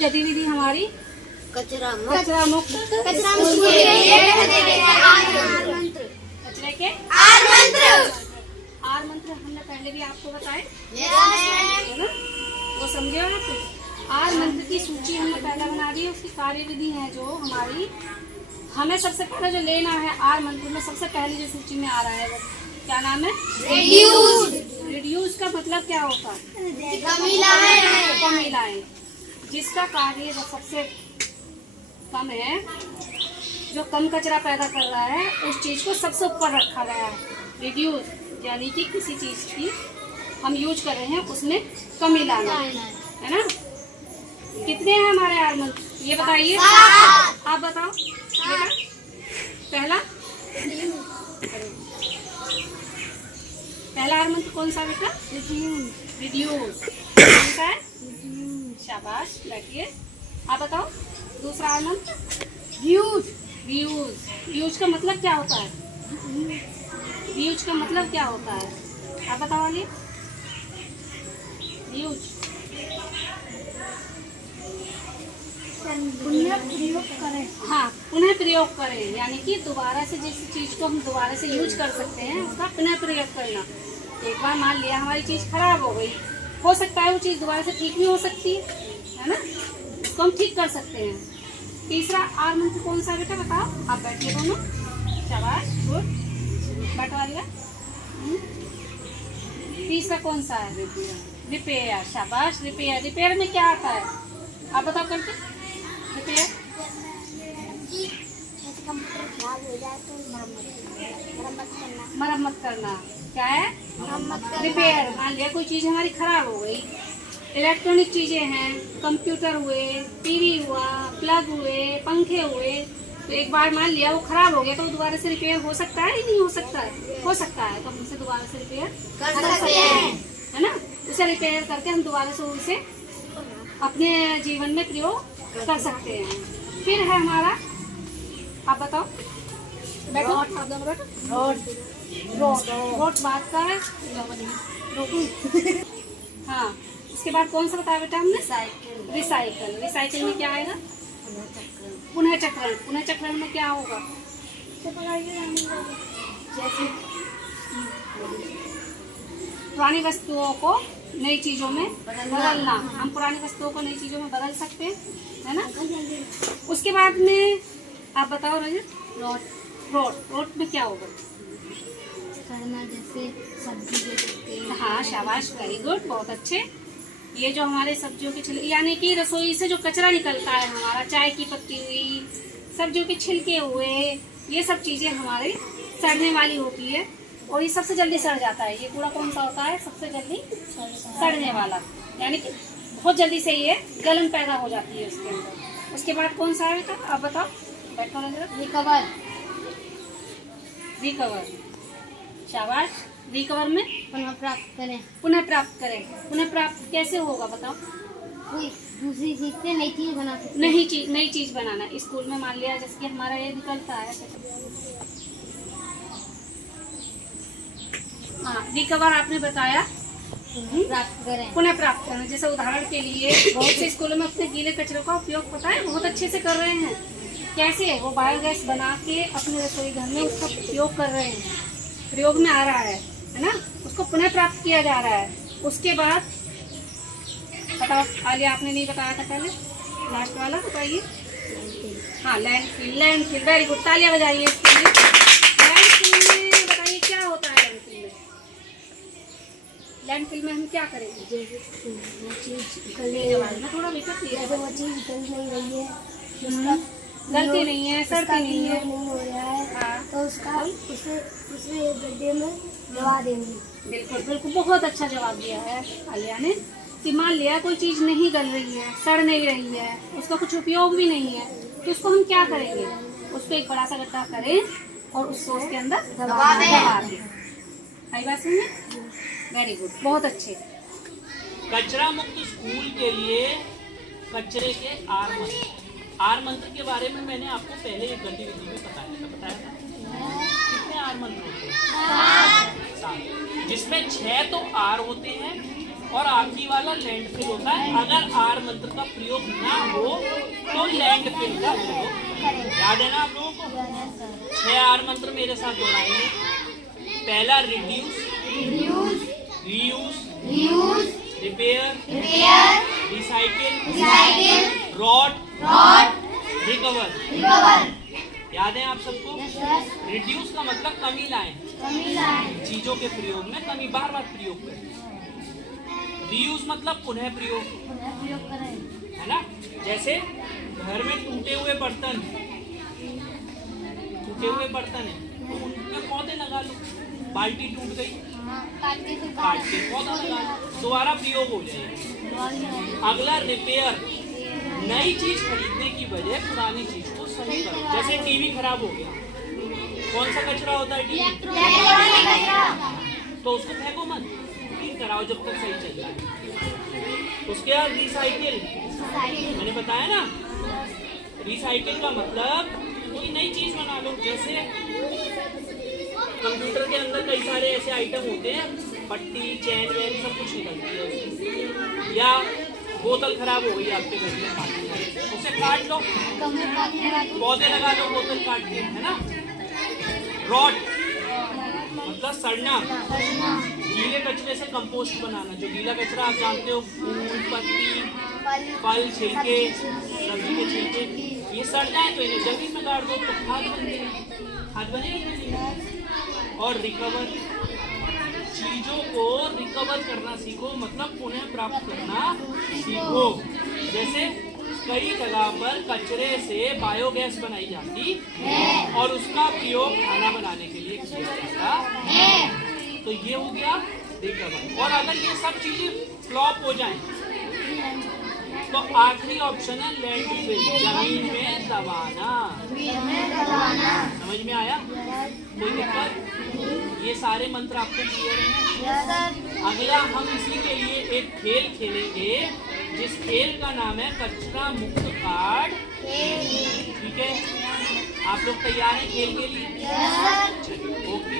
गतिविधि हमारी कचरा मुक्त कचरा मुक्त कचरा मुक्त के लिए कचरे के आर मंत्र हमने पहले भी आपको बताए, यस है ना? वो समझे हो आप? आर मंत्र की सूची हमने पहले बना दी है। उसकी कार्यविधि है जो हमारी, हमें सबसे पहले जो लेना है आर मंत्र में, सबसे पहले जो सूची में आ रहा है वो क्या नाम है? रिड्यूस का मतलब क्या होता है? कम मिलाएं। जिसका कार्य जो सबसे कम है, जो कम कचरा पैदा कर रहा है, उस चीज को सबसे ऊपर रखा गया है। रिड्यूस यानी कि किसी चीज की हम यूज कर रहे हैं उसमें कमी लाना, है ना? कितने हैं हमारे आर मंत्र ये बताइए, आप बताओ बेटा। पहला आर मंत्र कौन सा बेटा? रिड्यूस। कौन सा है? शाबाश, बैठिए। आप बताओ दूसरा आर मंत्र? रीयूज का मतलब क्या होता है? रीयूज का मतलब क्या होता है? आप बताओ आगे। रीयूज पुनः प्रयोग करें। हाँ, पुनः प्रयोग करें, यानी कि दोबारा से जिस चीज को हम दोबारा से यूज कर सकते हैं उसका पुनः प्रयोग करना। एक बार मान लिया हमारी चीज खराब हो गई, हो सकता है वो चीज दोबारा से ठीक भी हो सकती है ना? उसको हम ठीक कर सकते हैं। तीसरा आर मंत्र कौन सा बेटा बताओ? आप बैठिए दोनों, शाबाश, गुड, बैठवाइएगा। तीसरा कौन सा है? रिपेयर। शाबाश, रिपेयर। रिपेयर में क्या आता है आप बताओ करके? रिपेयर मरम्मत करना। क्या है? रिपेयर। मान लिया कोई चीज हमारी खराब हो गई, इलेक्ट्रॉनिक चीजें हैं, कंप्यूटर हुए, टीवी हुआ, प्लग हुए, पंखे हुए, तो एक बार मान लिया वो खराब हो गया तो दोबारा से रिपेयर हो सकता है? नहीं हो सकता है? हो सकता है। तो हम उसे दोबारा से रिपेयर कर सकते हैं, है ना? उसे रिपेयर करके हम दोबारा से उसे अपने जीवन में प्रयोग कर सकते हैं। फिर है हमारा, आप बताओ बैठो, आप दोनों बैठो। रोड बात का है। हाँ, उसके बाद कौन सा बताया बेटा हमने? रिसाइकल। रिसाइकल में क्या आएगा? पुनः चक्रण। पुनः चक्रण में क्या होगा? जैसे पुरानी वस्तुओं को नई चीजों में बदलना। हम पुरानी वस्तुओं को नई चीजों में बदल सकते हैं, है ना? उसके बाद में आप बताओ रजत। रोट में क्या होगा? करना, जैसे सब्जी दे सकते हैं। हाँ, शाबाश, वेरी गुड, बहुत अच्छे। ये जो हमारे सब्जियों के छिलके, यानी कि रसोई से जो कचरा निकलता है हमारा, चाय की पत्ती हुई, सब्जियों के छिलके हुए, ये सब चीजें हमारी सड़ने वाली होती है और ये सबसे जल्दी सड़ जाता है। ये कूड़ा कौन सा होता है? सबसे जल्दी सड़ने वाला, यानी कि बहुत जल्दी से ये गलन पैदा हो जाती है उसके अंदर। उसके बाद कौन सा है बेटा? आप बताओ, बैठो ना जरा। रिकवर। शाबाश, रिकवर में पुनः प्राप्त करें। पुनः प्राप्त करें। पुनः प्राप्त कैसे होगा बताओ? कोई दूसरी चीज से नई चीज बना सकते हैं। नई चीज बनाना। स्कूल में मान लिया जैसे कि हमारा ये निकलता है, हाँ, रिकवर आपने बताया। प्राप्त करें, पुनः प्राप्त करना। जैसे उदाहरण के लिए बहुत से स्कूलों में अपने गीले कचरे का उपयोग पता है बहुत अच्छे से कर रहे हैं। कैसे? वो बायोगैस बना के अपने रसोई घर में उसका उपयोग कर रहे हैं, प्रयोग में आ रहा है ना? उसको पुनः प्राप्त किया जा रहा है। उसके बाद बताओ आलिया, आपने नहीं बताया था पहले, लास्ट वाला बताइए। हाँ, लैंडफिल। वेरी गुड, तालियां बजाइए इसके लिए। लैंडफिल में बताइए क्या होता है? लैंडफिल में हम क्या करेंगे? जैसे वो चीज थोड़ा बेटा जैसे वो चीज गल नहीं रही है, गलती नहीं है, सड़ती नहीं है, नहीं हो रहा है, हाँ, तो उसका उसे एक गड्ढे में दबा देंगे। बिल्कुल बिल्कुल, बहुत अच्छा जवाब दिया है आलिया ने। कि मान लिया कोई चीज नहीं गल रही है, सड़ नहीं रही है, उसका कुछ उपयोग भी नहीं है, तो उसको हम क्या करेंगे? उसको एक बड़ा सा गड्ढा करें और उसको उसके अंदर दबा दें। आई बात सुनिए, वेरी गुड, बहुत अच्छे। कचरा मुक्त स्कूल के लिए कचरे के आर मंत्र के बारे में मैंने आपको पहले एक गतिविधि में बताया था। कितने आर मंत्र होते हैं? 7, जिसमें 6 तो आर होते हैं और आखिरी वाला लैंडफिल होता है। अगर आर मंत्र का प्रयोग ना हो तो लैंडफिल का प्रयोग। याद है ना आप लोगों को? 6 आर मंत्र मेरे साथ दोहराएंगे। पहला reduce, reuse, repair, recycle, rot, recover. याद है आप सबको? रिड्यूस का मतलब कमी लाएं, चीजों के प्रयोग में कमी, बार बार प्रयोग करें। रीयूज मतलब पुनः प्रयोग, है ना? जैसे घर में टूटे हुए बर्तन है तो उनमें पौधे लगा लो। बाल्टी टूट गई, काट के पौधा लगा लो, दोबारा प्रयोग हो जाएगा। अगला रिपेयर, नई चीज खरीदने की बजाय पुरानी चीज को सही करो। जैसे टीवी खराब हो गया, कौन सा कचरा होता है? टीवी। तो उसको फेंको मत, ठीक कराओ जब तक सही चल रहा है। उसके बाद रिसाइकिल, मैंने बताया ना, रिसाइकिल का मतलब कोई नई चीज बना लो। जैसे कंप्यूटर के अंदर कई सारे ऐसे आइटम होते हैं, पट्टी, चैन वैन सब कुछ निकलती है उसकी। या बोतल खराब हो गई आपके घर में, उसे काट लो, पौधे लगा लो बोतल काट के, है ना? रॉट मतलब सड़ना, गीले कचरे से कंपोस्ट बनाना। जो गीला कचरा आप जानते हो, फूल, पत्ती, फल, छिलके, सब्जी के छिलके, ये सड़ जाए तो इन्हें जमीन में गाड़ दो तो खाद बनेगी। और रिकवर, चीजों को रिकवर करना सीखो, मतलब पुनः प्राप्त करना सीखो। जैसे कई जगह पर कचरे से बायोगैस बनाई जाती है और उसका प्रयोग खाना बनाने के लिए किया जाता है। तो ये हो गया रिकवर। और अगर ये सब चीजें फ्लॉप हो जाएं तो आखिरी ऑप्शन है लैंडफिल, जमीन में दबाना। समझ में आया? कोई दिक्कत? ये सारे मंत्र आपको क्लियर हैं? अगला हम इसी के लिए एक खेल खेलेंगे जिस खेल का नाम है कचरा मुक्त कार्ड। ठीक है, आप लोग तैयार हैं खेल के लिए? ओके।